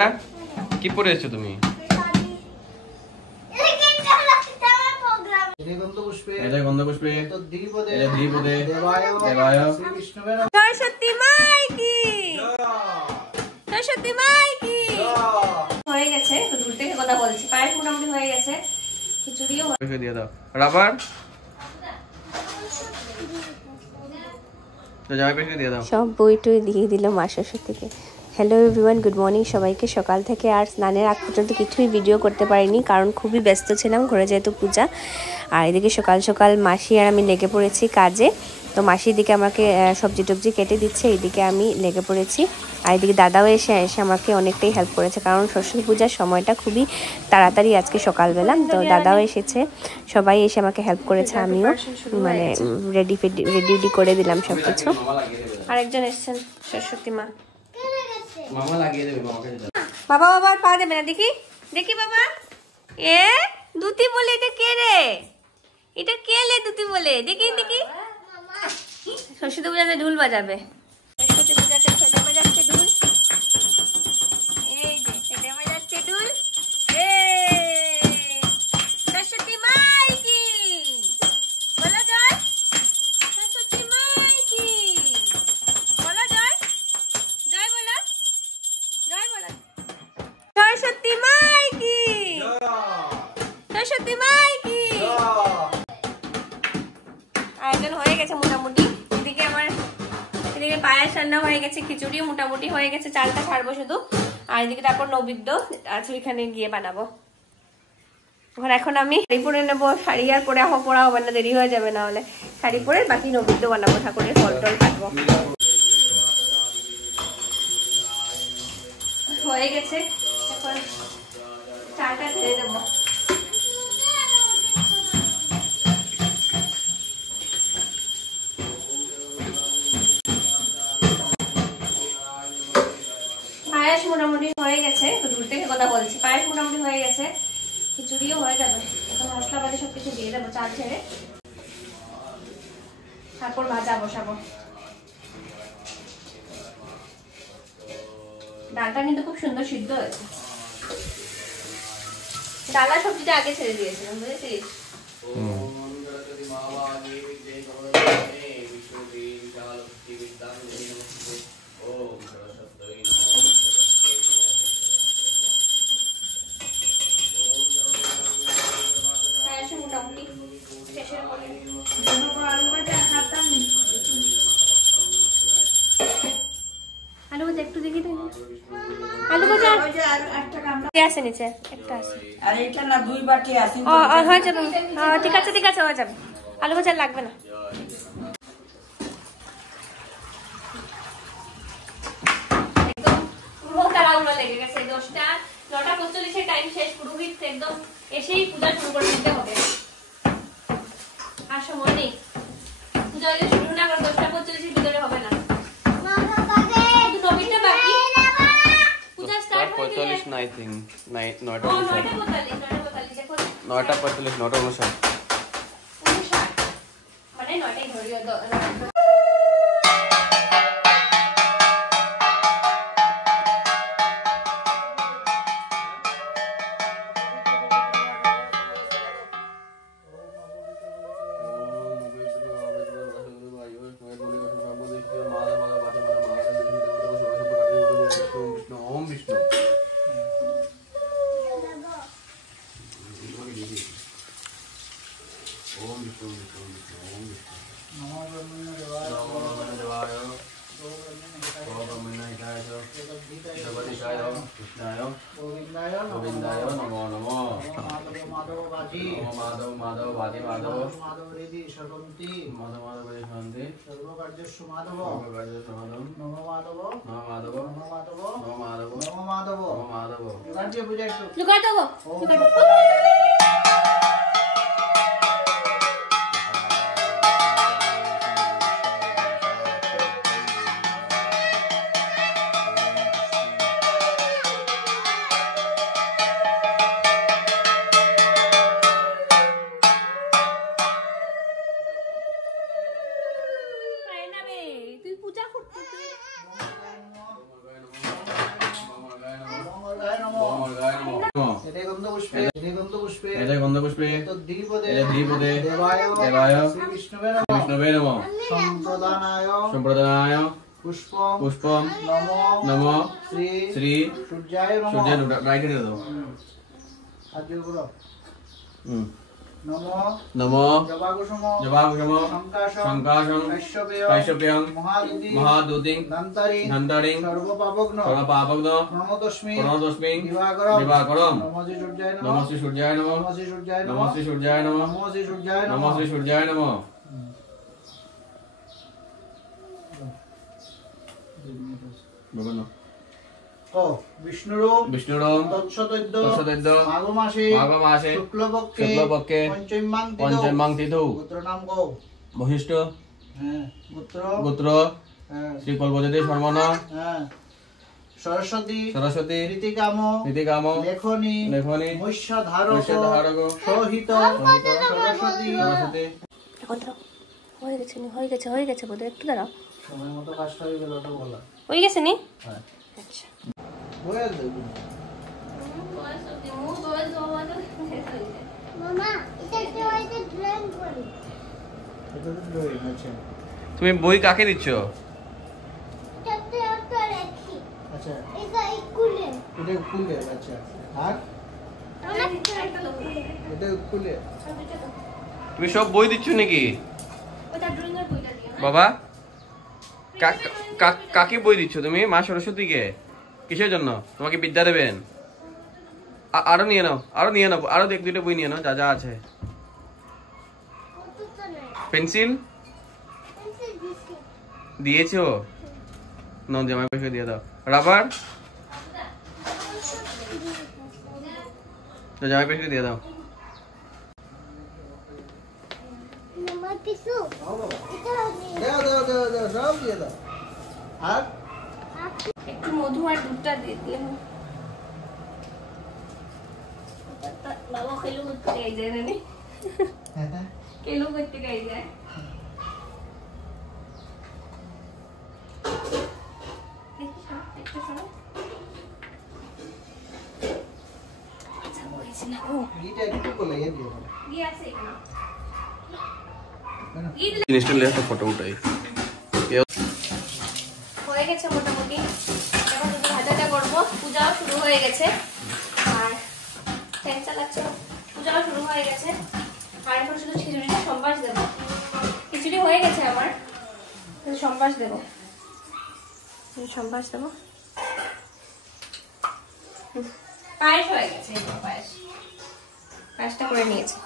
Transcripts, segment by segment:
কি পরে এসছো তুমি? সরস্বতী মাই কি, সরস্বতী মাই কি। হয়ে গেছে, তো দূর থেকে কথা বলছি। পায়েস মোটামুটি হয়ে গেছে, খিচুড়িও দিয়ে দাও। রাবার সব বই টই দিয়ে দিল মা সরস্বতীকে। হ্যালো এভরিওয়ান, গুড মর্নিং সবাইকে। সকাল থেকে আর স্নানের আগ পর্যন্ত কিছুই ভিডিও করতে পারিনি, কারণ খুবই ব্যস্ত ছিলাম, ঘরে যেহেতু পূজা। আর এদিকে সকাল সকাল মাসি আর আমি লেগে পড়েছি কাজে। তো মাসির দিকে আমাকে সবজি টবজি কেটে দিচ্ছে, এইদিকে আমি লেগে পড়েছি। আর এদিকে দাদাও এসে আমাকে অনেকটাই হেল্প করেছে, কারণ সরস্বতী পূজার সময়টা খুবই তাড়াতাড়ি আজকে সকালবেলা। তো দাদাও এসেছে, সবাই এসে আমাকে হেল্প করেছে। আমিও মানে রেডি করে দিলাম সব কিছু। আরেকজন এসেছেন সরস্বতী মা। বাবা বাবা পা দেবে না, দেখি দেখি বাবা। এ দুতি বলে, এটা কে রে? এটা কে লে দুতি বলে? দেখি দেখি। সরস্বতী পূজাতে ঢুল বাজাবে, সরস্বতী পূজাতে ছেলে বাজাচ্ছে ঢুল। এই যে ছেলে বাজাচ্ছে ঢুল। সরস্বতী মাই কি, বলো জয়। সরস্বতী মাই কি, বলো জয়। জয় বলো, জয় বলো। সরস্বতী মাই কি, সরস্বতী মাই কি। আয়োজন হয়ে গেছে মোটামুটি। এদিকে আমার এদিকে পায়েস রান্না হয়ে গেছে, খিচুড়িও মোটামুটি হয়ে গেছে, চালটা ছাড়বো শুধু। আর এদিকে তারপর নৈবেদ্য আছে, ওইখানে গিয়ে বানাবো। এখন আমি শাড়ি পরে নেবো, শাড়ি আর পরে পরা হবে না, দেরি হয়ে যাবে না হলে। শাড়ি পরে বাকি নৈবেদ্য বানাবো, ঠাকুরের ফল টল কাটবো। হয়ে গেছে, এখন চাটা ছেড়ে দেবো। পায়েস মোটামুটি হয়ে গেছে, তো দূর থেকে কথা বলছি। পায়েস মোটামুটি হয়ে গেছে, খিচুড়িও হয়ে যাবে। এখন মশলা বাড়ি সবকিছু দিয়ে দেবো, চাল ছেড়ে তারপর ভাজা বসাবো। ডালটা কিন্তু খুব সুন্দর সিদ্ধ হয়েছে। ডালা সবজিটা আগে ছেড়ে দিয়েছিলাম, বুঝেছিস? মোটামুটি শেষের পরে আলু ভাজা একটু দেখি, আলু ভাজা আছে নিচে একটা আছে। আরে এটা না দুই বাটি আছে। হয়ে যাবে, ঠিক আছে ঠিক আছে, হয়ে যাবে। আলু ভাজা লাগবে না। একদম পুরো তাড়াহুড়ো লেগে গেছে। 9:45 টাইম শেষ, পুরোহিত একদম এসেই পূজা শুরু করে দিতে হবে। আর সময় নেই, পূজা শুরু না করে 10:45 ভিতরে হবে না। I think 9:45 মানে 9টাই ধরিও। অর্গায় নমঃ এতে গন্ধপুষ্পে এতে গন্ধপুষ্পে দ্বিপদে এতে দ্বিপদে দেবায় শ্রীবিষ্ণবে নমঃ সম্প্রদানায় পুষ্পম নমঃ শ্রী সূর্যায় রাইট হ্যান্ডে দাও নমঃ জবাকুসুম শঙ্কাশং কাশ্যপেয়ং মহাদুতিং ধন্তারিং সর্বপাপগ্ন প্রণতস্মি দিবাকরম নমঃ শ্রী সূর্যায় নমঃ নমঃ শ্রী সূর্যায় নমঃ নমঃ শ্রী সূর্যায় নমঃ বিষ্ণুরোম তৎসদৈদ্য মাঘ মাসে শুক্লপক্ষে পঞ্চমাং তিথৌ বশিষ্ঠ গোত্র শ্রী কল্পজ্যোতি শর্মণ সরস্বতী রীতিকাম লেখনী মৎস্যধারক সহিত সরস্বতী হয়ে গেছে বোধহয়, একটু দাঁড়াও। সময় মতো কাজটা হয়ে গেল, ওটা বলা হয়ে গেছে নি? হ্যাঁ আচ্ছা হয়ে যাবে। এটা তো ড্রয়িং আছে। তুমি বই কাকে দিচ্ছ? আচ্ছা এটা কুলে আচ্ছা আর এটা কুলে তুমি সব বই দিচ্ছ নাকি বাবা? কাকে বই দিচ্ছ তুমি? মা সরস্বতীকে? কিসের জন্য? তোমাকে বিদ্যা দেবেন? আরো নিয়ে নাও, আরো এক দুটো বই নিয়ে নাও, যা যা আছে। পেন্সিল দিয়েছো? নাও, জামাই পয়সা দিয়ে দাও। রাবার? জামাই পয়সা দিয়ে দাও। সব দিয়ে দাও। আর একটু মধু আর দুধটা দিয়ে দিলে বাবা খেলু করতে গাই যায় না নি? খেলু করতে গাই যায়। জিনিসটা নিয়ে একটা ফটো উঠাই। হয়ে গেছে মোটামুটি, এখন শুধু ভাজাটা করবো। পূজাও শুরু হয়ে গেছে আর ফ্যান চালাচ্ছে, পূজাও শুরু হয়ে গেছে। আর এখন শুধু খিচুড়িটা সম্বাস দেবো। খিচুড়ি হয়ে গেছে আমার, সম্বাস দেবো। পায়েস হয়ে গেছে, পায়েসটা করে নিয়েছে।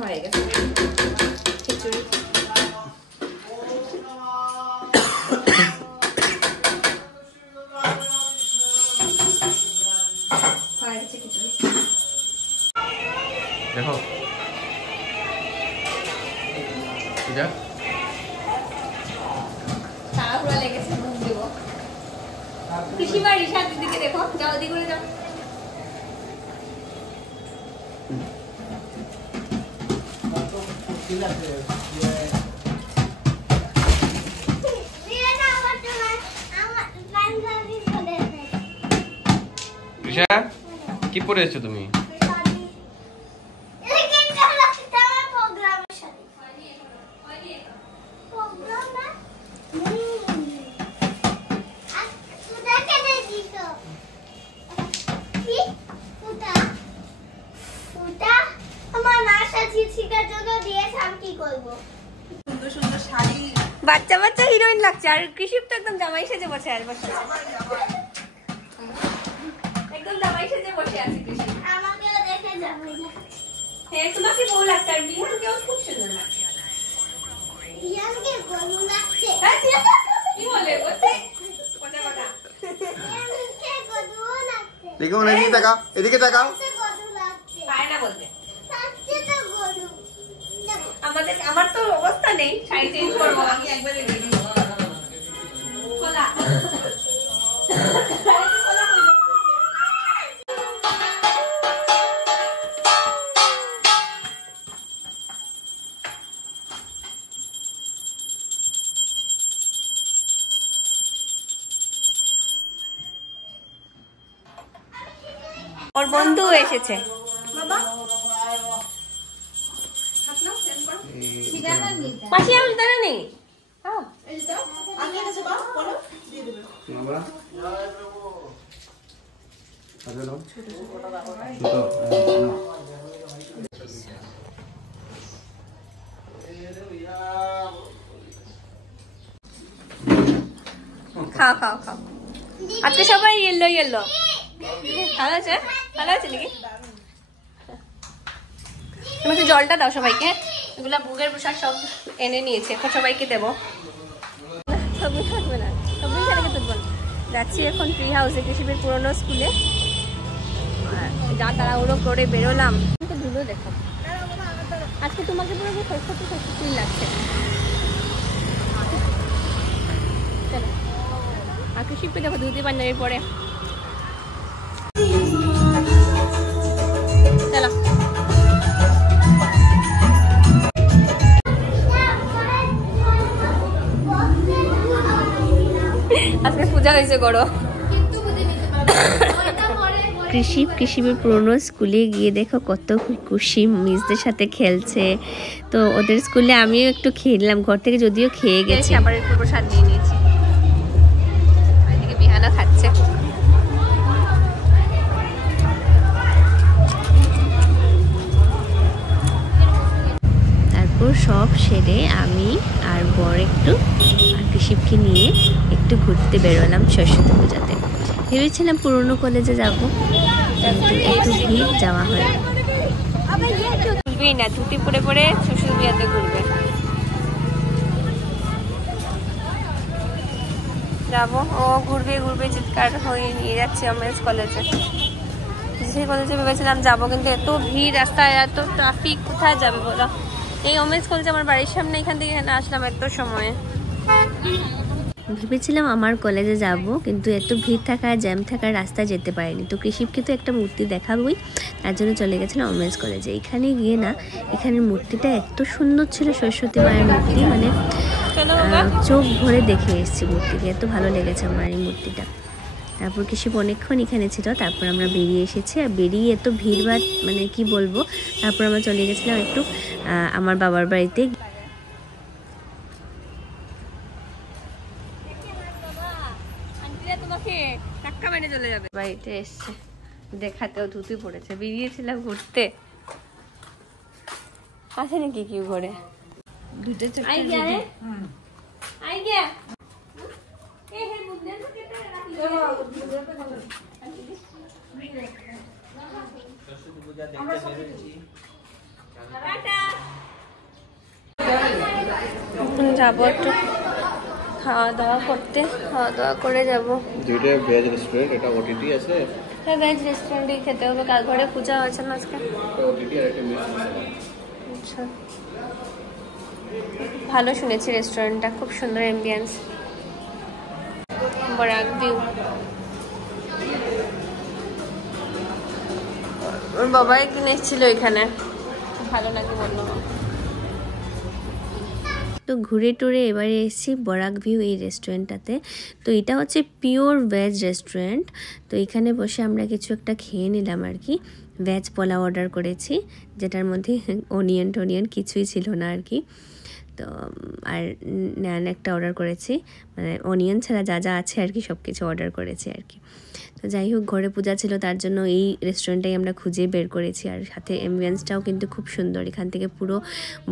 হয়ে গেছে খিচুড়ি। হয়ে গেছে খিচুড়ি। দেখো পূজা তাড়াহুড়া লেগেছে, দুধ দেবো। পিসিমা রিশাদ দিদিকে দেখো, যাও ওদিকে করে যাও। রিশা কি পরে এসছো তুমি? বাচ্চা বাচ্চা হিরোইন লাগছে। আর কৃষিপ তো একদম জামাই সেজে বসে আছে, একদম জামাই সেজে বসে আছে কৃষিপ। হ্যাঁ তোমাকে বউ লাগছে, আর বিহানকেও খুব সুন্দর লাগছে। কি বলে বলছে কথা কথা দেখো না, এদিকে তাকাও, এদিকে তাকাও। পায় না বলতে। আমার তো অবস্থা নেই, শাড়ি চেঞ্জ করবো আমি একবারে রেডি। খোলা ওর বন্ধু এসেছে। বাবা পাশে আমি জানি নেই। খাও খাও খাও, আজকে সবাই ইয়েলো ইয়েলো। ভালো আছে, ভালো আছে নাকি? তুমি একটু জলটা দাও সবাইকে, এগুলা ভোগের প্রসাদ সব এনে নিয়েছে, এখন সবাইকে দেবো। ছবি থাকবে না, ছবি খেলে তুলবো। যাচ্ছি এখন ট্রি হাউসে, কৃষিবের পুরোনো স্কুলে। যা তাড়াহুড়ো করে বেরোলাম। ধুলো দেখো, আজকে তোমাকে পুরো ফিল লাগছে। চলো, আর কৃষিপে দেখো ধুতি পাঞ্জাবির পরে। চলো আজকে পূজা হয়েছে গড়। কৃষিবের পুরোনো স্কুলে গিয়ে দেখো কত খুশি, মিসদের সাথে খেলছে। তো ওদের স্কুলে আমিও একটু খেললাম, ঘর থেকে যদিও খেয়ে গেছি, আবার একটু প্রসাদ নিয়ে নিয়েছি। এদিকে বিহানা খাচ্ছে। তারপর সব সেরে আমি আর বর একটু আর কৃষিবকে নিয়ে একটু ঘুরতে বেরোলাম সরস্বতী পূজাতে। ভেবেছিলাম পুরোনো কলেজে যাব, কিন্তু একটু ভিড় যাওয়া হয় ঘুরবেই না, ধুতি পরে পরে সরস্বতী পূজাতে ঘুরবে। যাবো, ও ঘুরবে ঘুরবে চিৎকার হয়ে নিয়ে যাচ্ছে ওমেন্স কলেজে। সেই কলেজে ভেবেছিলাম যাবো, কিন্তু এত ভিড় রাস্তায়, এত ট্রাফিক, কোথায় যাবে বলো? এই ওমেন্স কলেজ আমার বাড়ির সামনে, এখান থেকে এখানে আসলাম এত সময়ে। ভেবেছিলাম আমার কলেজে যাব, কিন্তু এত ভিড় থাকা জ্যাম থাকার রাস্তায় যেতে পারিনি। তো কৃষিবকে তো একটা মূর্তি দেখাবই, তার জন্য চলে গেছিলাম ওমেন্স কলেজে। এখানে গিয়ে না, এখানের মূর্তিটা এত সুন্দর ছিল, সরস্বতী মায়ের মূর্তি, মানে চোখ ভরে দেখে এসেছি মূর্তিকে, এত ভালো লেগেছে আমার এই মূর্তিটা। তারপর কৃষিব অনেকক্ষণ এখানে ছিল, তারপর আমরা বেরিয়ে এসেছি। আর বেরিয়ে এত ভিড়ভাড়, মানে কি বলবো। তারপর আমরা চলে গেছিলাম একটু আমার বাবার বাড়িতে। বাড়িতে এসছে দেখাতেও ধুতি পড়েছে, বেরিয়েছিলাম ঘুরতে। আছে নাকি কি ঘরে? যাবো একটু খাওয়া দাওয়া করতে, খাওয়া দাওয়া করে যাবো। দুইটা ভেজ রেস্টুরেন্ট, এটা ওটিটি আছে। হ্যাঁ, ভেজ রেস্টুরেন্টেই খেতে হবে, কাল ঘরে পূজা হয়েছে না আজকে। ওটিটি আর একটা মিক্স আছে। আচ্ছা, ভালো শুনেছি রেস্টুরেন্টটা, খুব সুন্দর অ্যাম্বিয়েন্স, বরাক ভিউ। ওর বাবা একদিন এসেছিল এখানে, ভালো লাগে বললো। তো ঘুরে টুরে এবারে এসেছি বরাক ভিউ এই রেস্টুরেন্টটাতে। তো এটা হচ্ছে পিওর ভেজ রেস্টুরেন্ট। তো এখানে বসে আমরা কিছু একটা খেয়ে নিলাম আর কি। ভেজ পোলাও অর্ডার করেছি, যেটার মধ্যে অনিয়ন টনিয়ন কিছুই ছিল না আর কি। তো আর নান একটা অর্ডার করেছি, মানে অনিয়ন ছাড়া যা যা আছে আর কি সব কিছু অর্ডার করেছি আর কি। তো যাই হোক, ঘরে পূজা ছিল, তার জন্য এই রেস্টুরেন্টটাই আমরা খুঁজে বের করেছি। আর সাথে অ্যাম্বিয়েন্সটাও কিন্তু খুব সুন্দর, এখান থেকে পুরো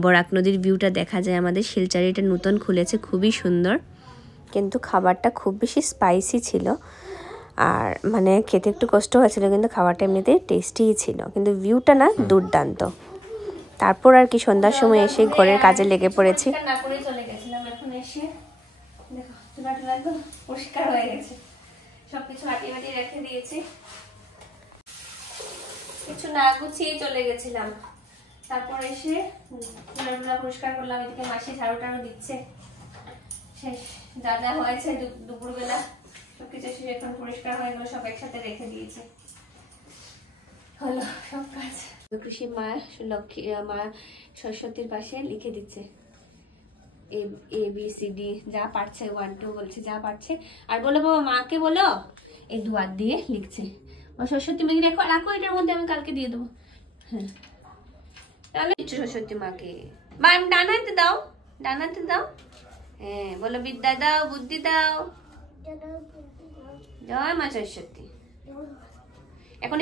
বরাক নদীর ভিউটা দেখা যায়। আমাদের শিলচারিটা নতুন খুলেছে, খুবই সুন্দর। কিন্তু খাবারটা খুব বেশি স্পাইসি ছিল, আর মানে খেতে একটু কষ্ট হয়েছিল, কিন্তু খাবারটা এমনিতেই টেস্টিই ছিল, কিন্তু ভিউটা না দুর্দান্ত। তারপর আর কি সন্ধ্যার সময় এসে ঘরের কাজে লেগে পড়েছি। চলে গেছিলাম, এখন এসে দেখো চুলাটা একদম পরিষ্কার হয়ে গেছে, সবকিছু হাঁটি মাটি রেখে দিয়েছি, কিছু না গুছিয়ে চলে গেছিলাম। তারপর এসে চুলাগুলা পরিষ্কার করলাম, এদিকে মাসি ঝাড়ু টাড়ু দিচ্ছে। শেষ, যা যা হয়েছে দুপুরবেলা সবকিছু শেষ, এখন পরিষ্কার হয়ে গেলো, সব একসাথে রেখে দিয়েছে, হলো সব কাজ। খুশি মা লক্ষ্মী মা সরস্বতীর পাশে লিখে দিচ্ছে ABCD, যা পারছে 1 2 বলছে, যা পারছে। আর বলো বাবা, মাকে বলো, এই দুয়ার দিয়ে লিখছে। সরস্বতী মাকে রাখো রাখো, এটার মধ্যে আমি কালকে দিয়ে দেবো। হ্যাঁ, তাহলে সরস্বতী মাকে মা ডান হাতে দাও, ডান হাতে দাও। হ্যাঁ, বলো বিদ্যা দাও, বুদ্ধি দাও, জয় মা সরস্বতী। এখন